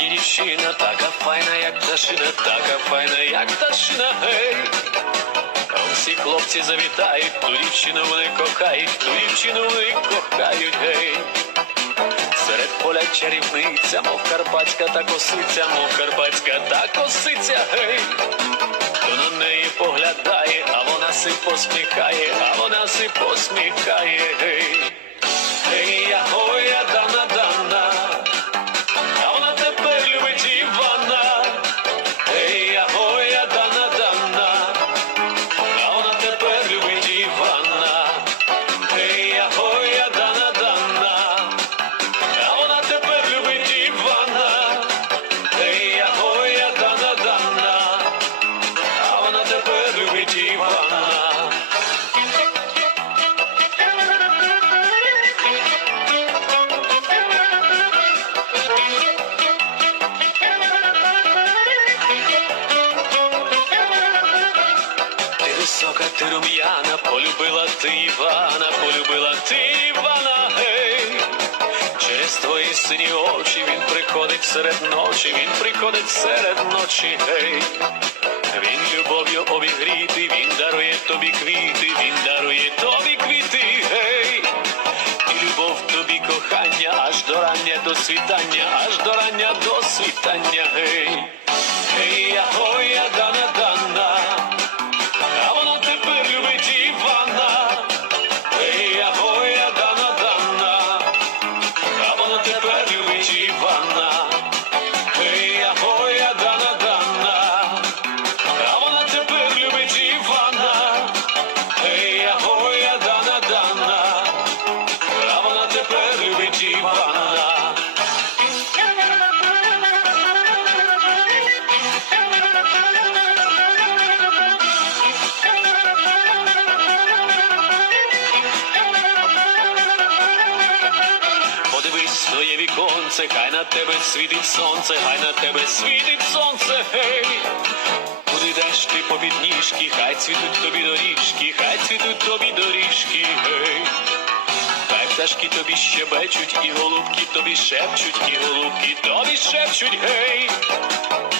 дівчина, така файна, як пташина, така файна, як пташина, гей. Всі хлопці завітають, ту дівчину вони кохають, ту дівчину вони кохають, гей. Серед поля чарівниця, мов карпатська та косиця, мов карпатська та косиця, гей. Хто на неї поглядає, а вона си посміхає, а вона си посміхає, ти рум'яна, полюбила ти Івана, полюбила ти Івана, гей. Через твої сині очі він приходить серед ночі, він приходить серед ночі, гей. Він любов'ю обігріти, він дарує тобі квіти, він дарує тобі квіти, гей. І любов тобі кохання, аж до рання до світання, аж до рання Віконце, хай на тебе світить сонце, хай на тебе світить сонце, гей. Куди йдеш ти по підніжки, хай цвітуть тобі доріжки, хай цвітуть тобі доріжки, гей. Хай пташки тобі щебечуть, і голубки тобі шепчуть, і голубки тобі шепчуть, гей.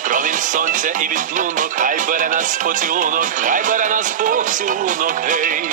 Промінь сонця і відлунок, хай бере нас поцілунок, хай бере нас поцілунок, гей.